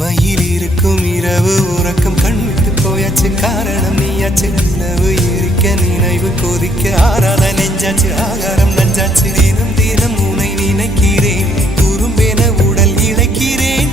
மயில் இருக்கும் இரவு உறக்கம் கண் விட்டு போயாச்சு காரணம் நீயாச்சு நிலவு எரிக்க நினைவு கொதிக்க ஆறாத நெஞ்சாச்சு ஆகாரம் நஞ்சாச்சு தினம் தினம் உனை நினைக்கிறேன் துரும்பென உடல் இழைக்கிறேன்